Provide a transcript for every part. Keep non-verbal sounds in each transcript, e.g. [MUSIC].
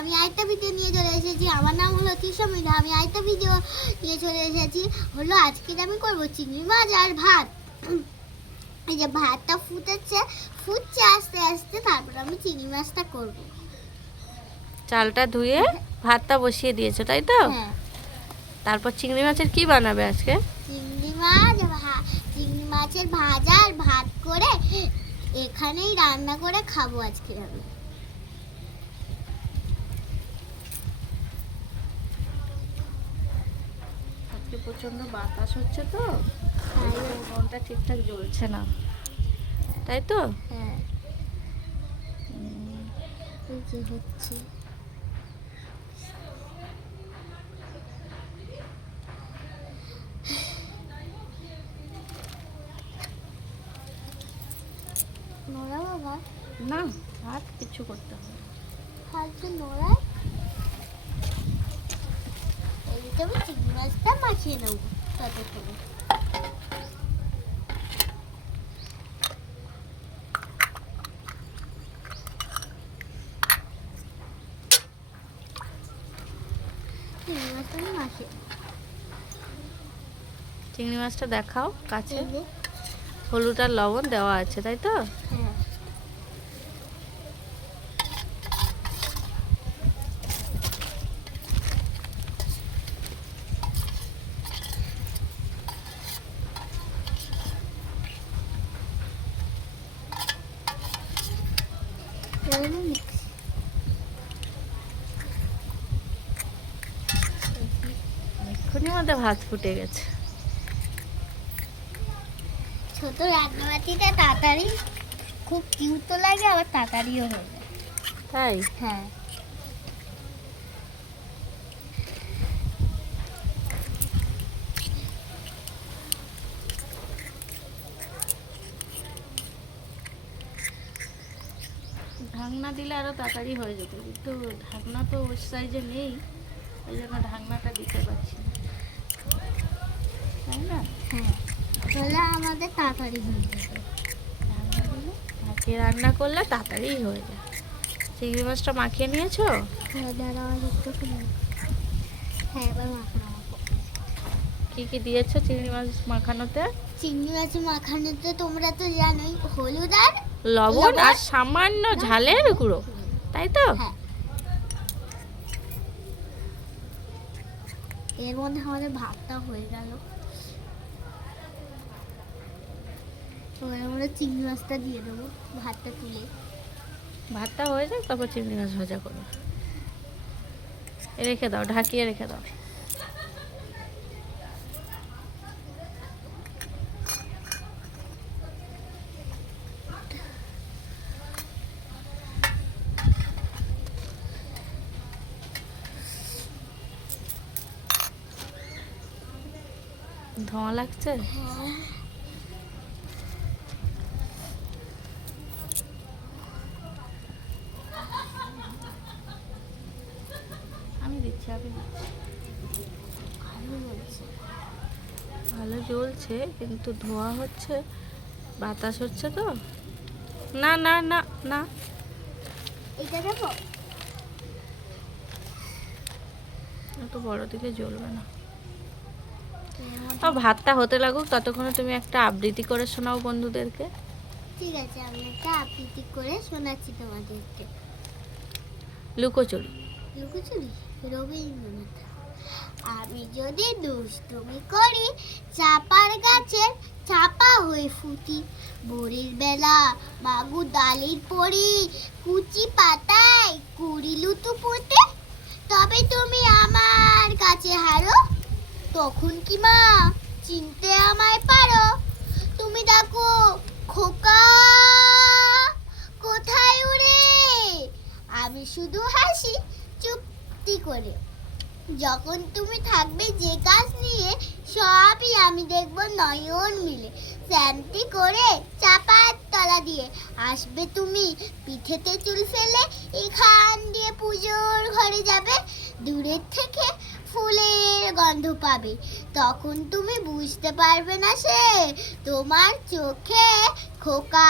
আমি আরেকটা ভিডিও নিয়ে চলে এসেছি। আমার নাম হলো তিসমৃদ্ধা আমি আরেকটা ভিডিও নিয়ে চলে এসেছি। হলো আজকে আমি করব চিংড়ি মাছ আর ভাত। এই যে ভাতটা ফুটেছে ফুটছে আস্তে আস্তে তারপর আমি চিংড়ি মাছটা করব। চালটা ধুয়ে ভাতটা বসিয়ে দিয়েছ তাই তো? হ্যাঁ। তারপর চিংড়ি মাছের কি বানাবে আজকে? চিংড়ি মাছ চিংড়ি মাছের ভাজা আর ভাত করে এখানেই রান্না করে খাব আজকে আমি। আজকে প্রচণ্ড বাতাস হচ্ছে তো। তাই উনুনটা ঠিকঠাক জ্বলছে না। তাই তো? হ্যাঁ। হচ্ছে। নোরা বাবা? না আর কিছু করতে হবে। না। হালকা নোরা চিংড়ি মাছটা ততক্ষণে চিংড়ি দেখাও কাছে। হলুদ আর লবণ দেওয়া আছে তাই তো? হ্যাঁ এবার আমি mix এক্ষুনি মধ্যে ভাত ফুটে গেছে। ছোট রান্নাবাটিটা তাড়াতাড়ি খুব কিউটও লাগে আবার তাড়াতাড়িও হয়ে যায়। তাই? হ্যাঁ। ঢাকনা দিলে আরও তাড়াতাড়ি হয়ে যেত কিন্তু ঢাকনা তো ওই সাইজে নেই ওই জন্য ঢাকনাটা দিতে পারছি না। হ্যাঁ তাহলে আমাদের তাড়াতাড়ি হয়ে যাবে ঢাকনা রান্না করলে তাড়াতাড়ি হয়ে যায়। চিংড়ি মাছটা মাখিয়ে নিয়েছো? হ্যাঁ দাঁড়াও হ্যাঁ এবার মাখানো। কি কি দিয়েছ চিংড়ি মাছ মাখানোতে? চিংড়ি মাছ মাখানোতে তোমরা তো জানোই হলুদ আর লবণ লবণ। আর সামান্য ঝালের গুঁড়ো তাই তো? হ্যাঁ। এর মধ্যে আমাদের ভাতটা হয়ে গেল। এবার আমরা চিংড়ি মাছটা দিয়ে দেবো ভাতটা তুলে। ভাতটা হয়ে যাক তারপর চিংড়ি মাছ ভাজা করো রেখে দাও ঢাকিয়ে রেখে দাও। ধোঁয়া লাগছে? আমি ভালো বলছে ভালো জ্বলছে কিন্তু ধোঁয়া হচ্ছে বাতাস হচ্ছে তো। না না না না। এটা দেবো? বড় দিলে জ্বলবে না। এর ভাতটা হতে লাগুক ততক্ষণে তুমি একটা আবৃত্তি করে শোনাও বন্ধুদেরকে। ঠিক আছে আমি একটা আবৃত্তি করে শোনাচ্ছি তোমাদেরকে। লুকোচুরি। লুকোচুরি রবীন্দ্রনাথ আমি যদি দুষ্টুমি করি, চাপার গাছের চাপা হয়ে ফুটি। ভোরের বেলা মাগু ডালির পড়ি কুচি পাতায় কুড়ি লুতু পুঁতে। তবে তুমি আমার কাছে হারো। তখন কি মা, চিনতে আমায় পারো? তুমি ডাকো, খোকা, কোথায় উড়ে? আমি শুধু হাসি চুপটি করে। যখন তুমি থাকবে যে কাজ নিয়ে সবই আমি দেখব নয়ন মিলে। শান্তি করে চাপার তলা দিয়ে আসবে তুমি। পিঠেতে চুল ফেলে এখান দিয়ে পুজোর ঘরে যাবে। দূরের থেকে ফুলের গন্ধ পাবে। তখন তুমি বুঝতে পারবে না সে তোমার চোখে খোকা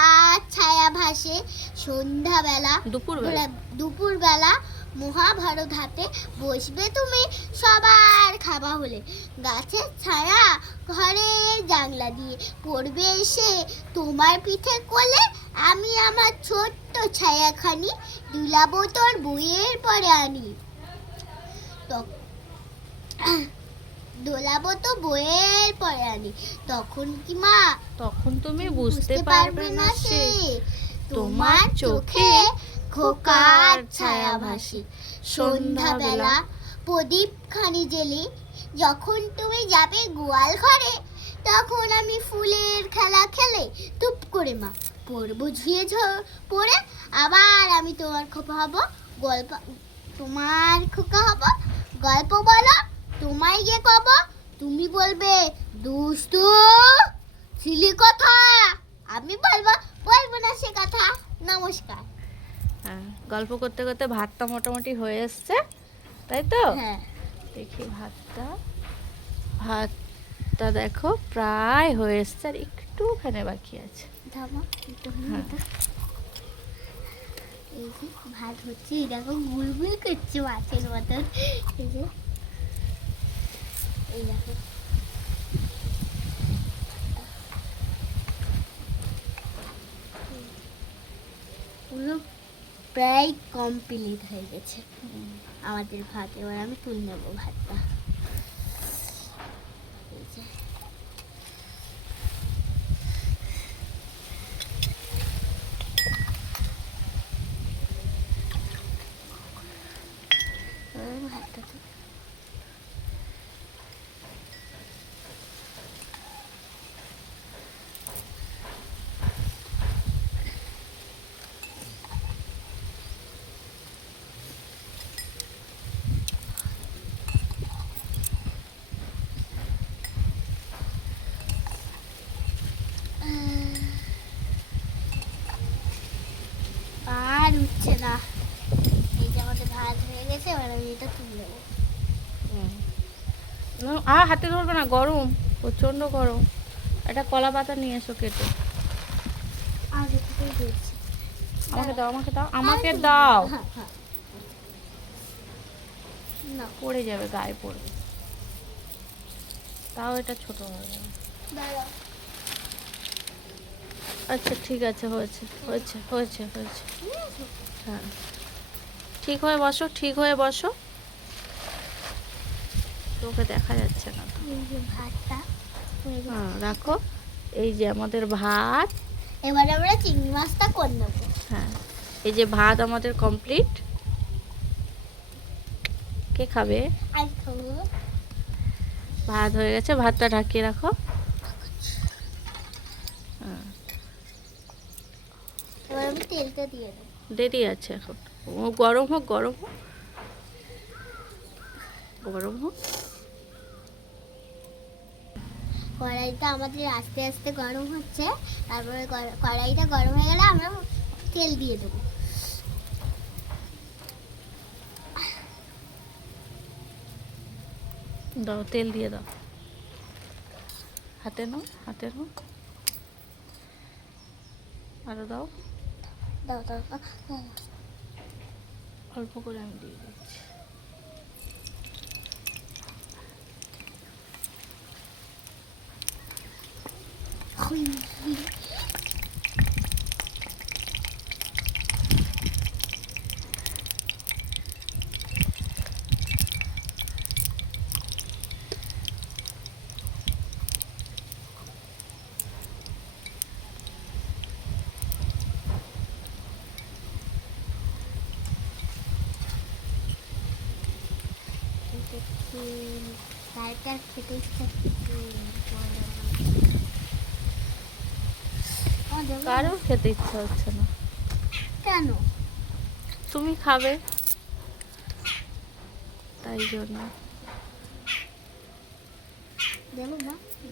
ছায়া ভাসে। সন্ধ্যাবেলা দুপুরবেলা। দুপুরবেলা মহাভারত হাতে বসবে তুমি সবার খাওয়া হলে। গাছের ছায়া ঘরের জানলা দিয়ে পড়বে এসে তোমার পিঠে কোলে। আমি আমার ছোট্ট ছায়াখানি দুলাবো তোর বইয়ের পরে আনি। দোলাবো তো বইয়ের পরে আনি। তখন কি মা? তখন তুমি বুঝতে পারবে না সে। তোমার চোখে খোকার ছায়া ভাসে সন্ধ্যাবেলা প্রদীপ খানি জেলে যখন তুমি যাবে গোয়াল ঘরে তখন আমি ফুলের খেলা খেলে টুপ করে মা পড়ব ঝুয়ে পড়ে আবার আমি তোমার খোপা হব গল্প তোমার খোকা হব গল্প বলো তোমায় গিয়ে কব তুমি বলবে দুষ্টু ছিলি কথা? আমি বলব বলব না সে কথা নমস্কার। গল্প করতে করতে ভাতটা মোটামুটি হয়ে এসছে তাই তো? হ্যাঁ। দেখি ভাতটা। ভাতটা দেখো প্রায় হয়ে এসছে আর একটুখানি বাকি আছে। হ্যাঁ। ভাত হচ্ছে দেখো গুলগুল করছে মাছের মতন। এই যে এই দেখো। পুরো প্রায় কমপ্লিট হয়ে গেছে। আমাদের ভাত এবার আমি তুলে নেব ভাতটা। ভাতটা তুলে আর উঠছে না এই যে আমাদের ভাত হয়ে গেছে এবার আমি এটা তুলে নেব হুম। আ হাতে ধরবে না গরম প্রচণ্ড গরম। একটা কলা পাতা নিয়ে এসো কেটে। আমাকে দাও আমাকে দাও আমাকে দাও। হ্যাঁ হ্যাঁ। না। পড়ে যাবে গায়ে পড়বে। তাও এটা ছোট হয়ে যাবে। আচ্ছা ঠিক আছে হয়েছে হয়েছে হয়েছে হয়েছে। হ্যাঁ। ঠিক হয়ে বসো ঠিক হয়ে বসো। তোকে দেখা যাচ্ছে না হয়ে রাখো। এই যে আমাদের ভাত। এবার আমরা চিংড়ি মাছটা করে নেব। হ্যাঁ এই যে ভাত আমাদের কমপ্লিট কে খাবে? ভাত হয়ে গেছে ভাতটা ঢাকিয়ে রাখো। হ্যাঁ। দেরি আছে এখন। ও গরম হোক গরম হোক। গরম হোক। কড়াইটা আমাদের আস্তে আস্তে গরম হচ্ছে তারপরে কড়াইটা গরম হয়ে গেলে আমরা তেল দিয়ে দেবো। দাও তেল দিয়ে দাও। হাতে নাও হাতে নাও। আরও দাও দাও দাও। অল্প করে আমি দিয়ে দিচ্ছি হুই। এই যে তেল, তারটা খেতে ইচ্ছা করছে। দেবো? খেতে ইচ্ছা হচ্ছে না। কেন? তুমি খাবে। তাই জন্য।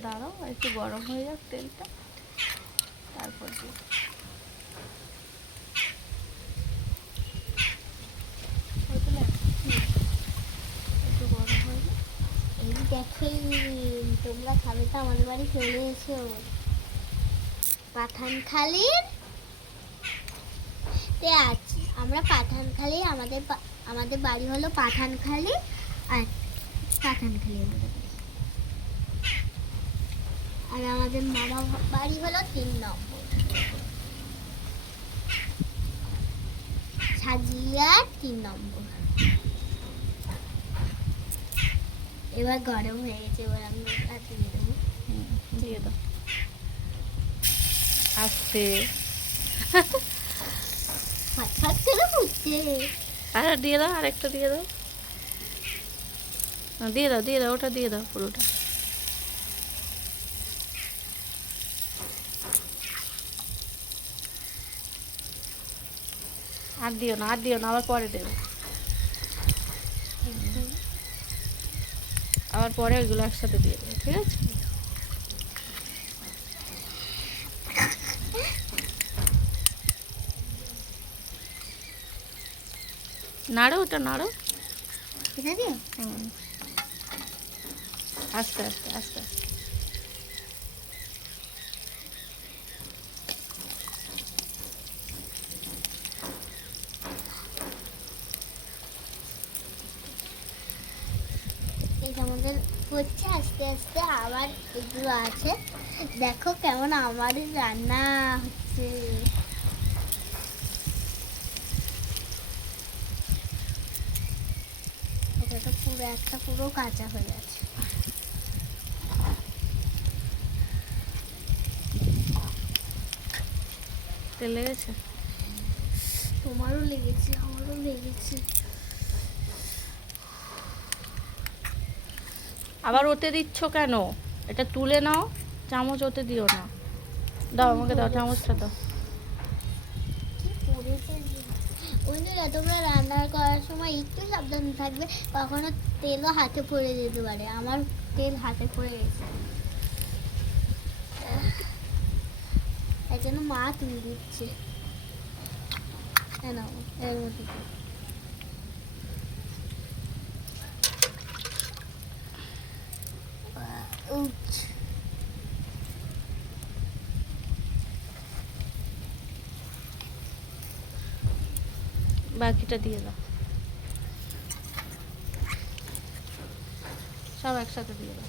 দাঁড়াও একটু গরম হয়ে যাক তেলটা। তারপর হয়ে দেখেই তোমরা খাবে তো আমাদের বাড়ি চলে এসো। পাঠানখালির তে আছি। আমরা পাঠানখালির আমাদের আমাদের বাড়ি হলো পাঠানখালি আর পাঠানখালি আমাদের আর আমাদের মামা বাড়ি হলো তিন নম্বর। সাজিয়া তিন নম্বর। এবার গরম হয়ে গেছে, এবার আমি দিয়ে দেবো দিয়ে দাও। ফুটছে আর দিয়ে দাও, আরেকটা দিয়ে দাও। দিয়ে দাও দিয়ে দাও, ওটা দিয়ে দাও পুরোটা। আর দিও না, আর দিও না, আবার পরে দেবে। আবার পরে ওইগুলো একসাথে দিয়ে দেবে, ঠিক আছে? নাড়ো ওটা নাড়ো। এটা দিয়ে আস্তে আস্তে আস্তে। আস্তে আমাদের হচ্ছে আস্তে আস্তে আবার এগুলো আছে। দেখো কেমন আমার রান্না হচ্ছে। এটা তো পুরো একটা পুরো কাঁচা হয়ে আছে তেল লেগেছে? তোমারও লেগেছে আমারও লেগেছে। আবার ওতে দিচ্ছ কেন? এটা তুলে নাও চামচ ওতে দিও না। দাও আমাকে দাও চামচটা দাও কি পড়েছে যে? বন্ধুরা তোমরা রান্না করার সময় একটু সাবধানে থাকবে কখনো তেলও হাতে পড়ে যেতে পারে। আমার তেল হাতে পড়ে গেছে। জন্য মা তুলে দিচ্ছে। এই নাও, এর মধ্যে। বাকিটা দিয়ে দাও। সব একসাথে দিয়ে দাও।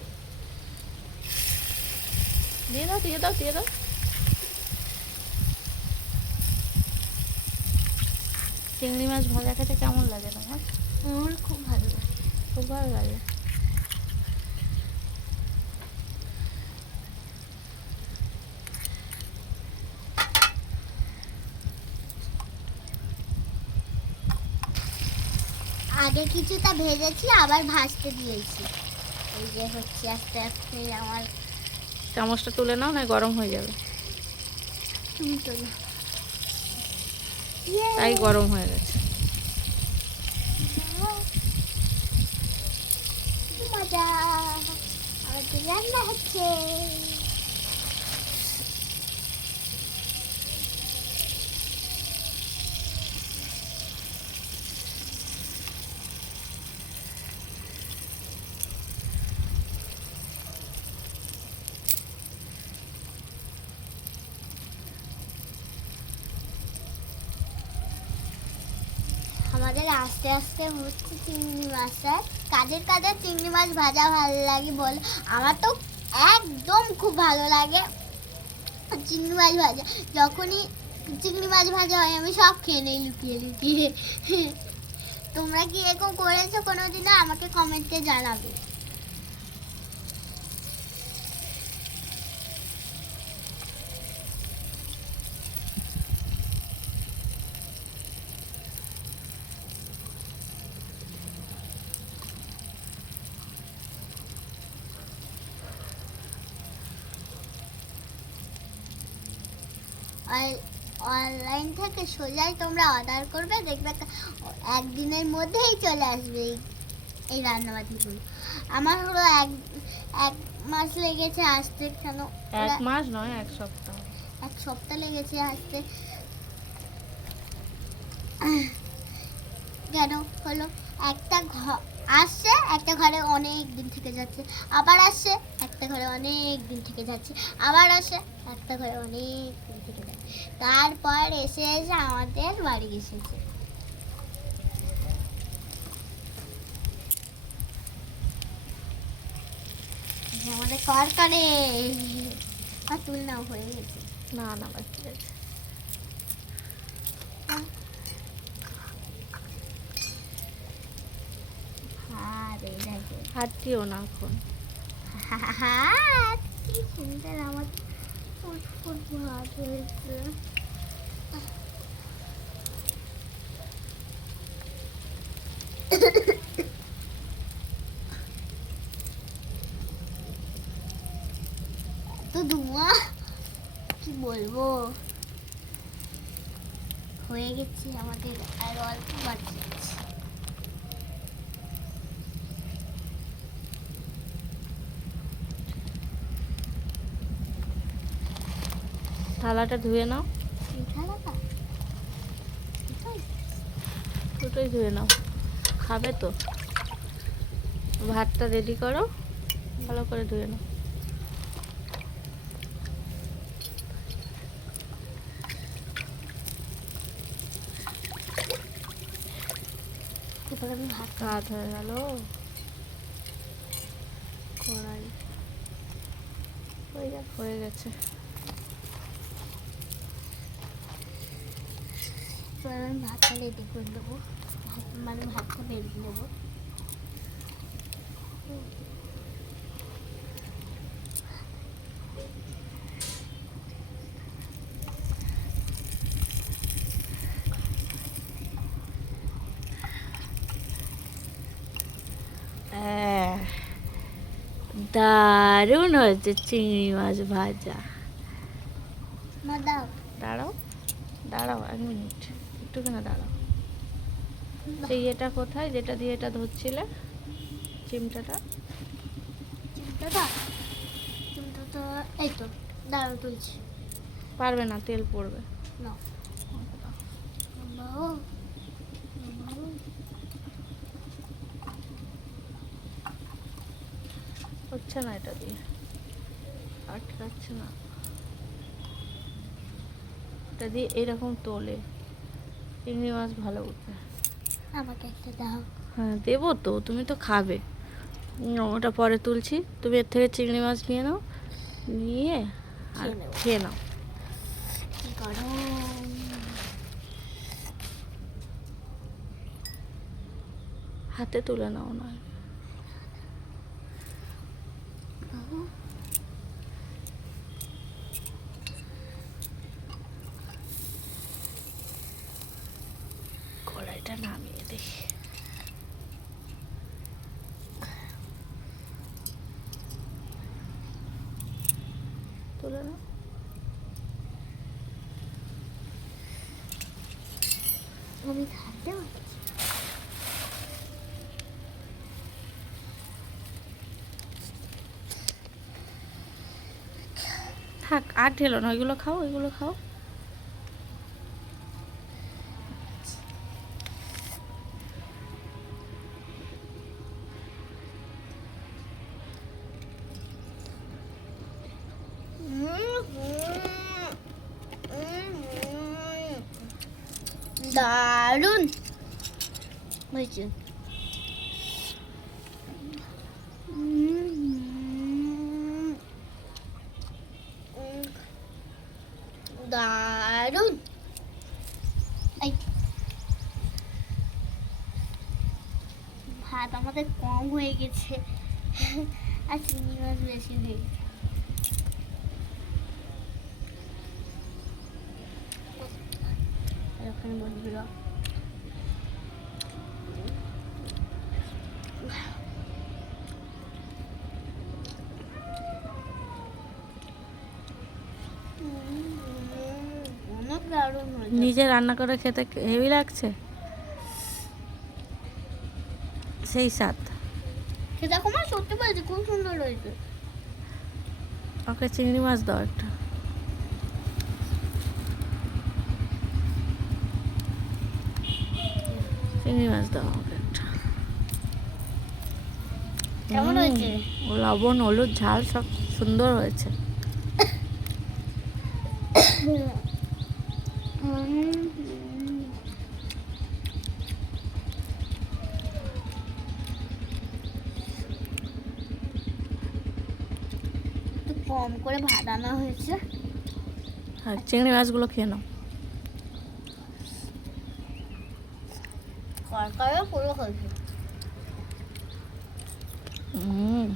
দিয়ে দাও দিয়ে দাও দিয়ে দাও। চিংড়ি মাছ ভাজা খেতে কেমন লাগে তোমার? আমার খুব ভালো লাগে। খুব ভালো লাগে। আগে কিছুটা ভেজেছি আবার ভাজতে দিয়েছি। এই যে হচ্ছে আস্তে আস্তে আমার চামচটা তুলে নাও না গরম হয়ে যাবে। তুমি তো না। তাই গরম হয়ে গেছে। মজা। আমাদের রান্না হচ্ছে। আমাদের আস্তে আস্তে হচ্ছে চিংড়ি মাছটা কাজের কাজে চিংড়ি মাছ ভাজা ভালো লাগে বল। আমার তো একদম খুব ভালো লাগে চিংড়ি মাছ ভাজা। যখনই চিংড়ি মাছ ভাজা হয়, আমি সব খেয়ে নেই লুকিয়ে লুকিয়ে। তোমরা কি এরকম করেছ কোনো দিনও আমাকে কমেন্টে জানাবে। অনলাইন থেকে সোজাই তোমরা অর্ডার করবে দেখবে একদিনের মধ্যেই চলে আসবে এই এই রান্নাবাটিগুলো আমার হলো এক এক মাস লেগেছে আসতে কেন? এক মাস নয় এক সপ্তাহ। এক সপ্তাহ লেগেছে আসতে। কেন হলো? একটা ঘর আসছে একটা ঘরে অনেক দিন থেকে যাচ্ছে। আবার আসছে একটা ঘরে অনেক দিন থেকে যাচ্ছে। আবার আসে একটা ঘরে অনেক দিন থেকে যাচ্ছে। তারপর এসে এসে আমাদের বাড়ি এসেছে। আমাদের সরকারে আর তুল হয়ে গেছে। না না আছে। না এখন। হাত কি সুন্দর আমার ফুট ফুট ভাত হয়েছে তো ধোঁয়া কি বলব হয়ে গেছে আমাদের আর অল্প বাকি আছে থালাটা ধুয়ে নাও এই থালাটা ধুয়ে নাও। দুটোই ধুয়ে নাও। খাবে তো? ভাতটা রেডি করো ভালো করে ধুয়ে নাও। হয়ে গেল। কড়াই। হয়ে যাক হয়ে গেছে এবার আমি ভাতটা রেডি করে দেবো। ভাত মানে ভাতটা বেড়ে নেব। আহ, দারুণ হয়েছে চিংড়ি মাছ ভাজা। দাও। দাঁড়াও দাঁড়াও এক মিনিট। একটুখানি দাঁড়াও। সেই এটা কোথায়? যেটা দিয়ে এটা ধরছিলে চিমটাটা। তো এই তো দাঁড়াও তুলছি। পারবে না তেল পড়বে। হচ্ছে না এটা দিয়ে। আটকাচ্ছে না। এটা দিয়ে এরকম তোলে। চিংড়ি মাছ ভালো উঠবে আমাকে একটা দাও। হ্যাঁ দেবো তো তুমি তো খাবে। ওটা পরে তুলছি। তুমি এর থেকে চিংড়ি মাছ নিয়ে নাও। নিয়ে আর খেয়ে নাও। হাতে তুলে নাও না কড়াইটা নামিয়ে দেখি তুলে নাও। আমি খাতে থাক আর ঢেলো না ওইগুলো খাও ওইগুলো খাও। হয়েছে ভাত আমাদের কম হয়ে গেছে। আর চিংড়ি মাছ বেশি হয়ে গেছে। ওখানে বন্ধুরা অনেক দারুণ হয়েছে নিজে রান্না করে খেতে হেভি লাগছে? সেই স্বাদ। সে দেখো সত্যি বলছি খুব সুন্দর হয়েছে। ওকে চিংড়ি মাছ দাও একটা। চিংড়ি মাছ দাও আমাকে একটা। কেমন হয়েছে? লবণ হলুদ ঝাল সব সুন্দর হয়েছে। [COUGHS] কম করে ভাজানো হয়েছে। আর চিংড়ি মাছগুলো খেয়ে নাও। তরকারিও পুরো হয়েছে। হুম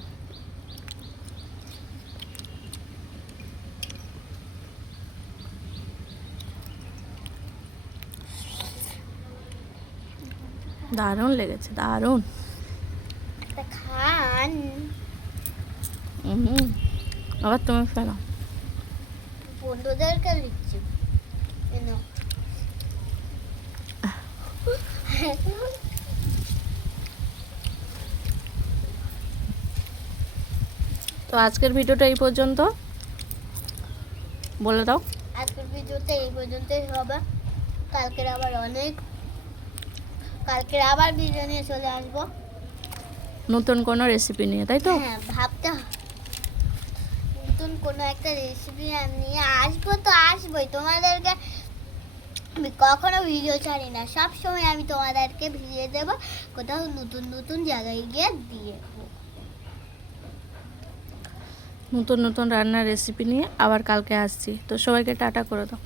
দারুণ লেগেছে দারুণ। তা খান। হুম আবার তুমি ফেলো। বন্ধুদেরকে দিচ্ছি তো আজকের ভিডিওটা এই পর্যন্ত। বলে দাও। আজকের ভিডিওতে এই পর্যন্তই হবে। কালকের আবার অনেক কালকের আবার ভিডিও নিয়ে চলে আসব। নতুন কোনো রেসিপি নিয়ে তাই তো? হ্যাঁ ভাবতে নতুন কোনো একটা রেসিপি নিয়ে আসব তো আসবোই। তোমাদেরকে আমি কখনো ভিডিও ছাড়ি না। সব সময় আমি তোমাদেরকে ভিডিও দেবো কোথাও নতুন নতুন জায়গায় গিয়ে দিয়ে দেবো। নতুন নতুন রান্নার রেসিপি নিয়ে আবার কালকে আসছি। তো সবাইকে টাটা করে দাও।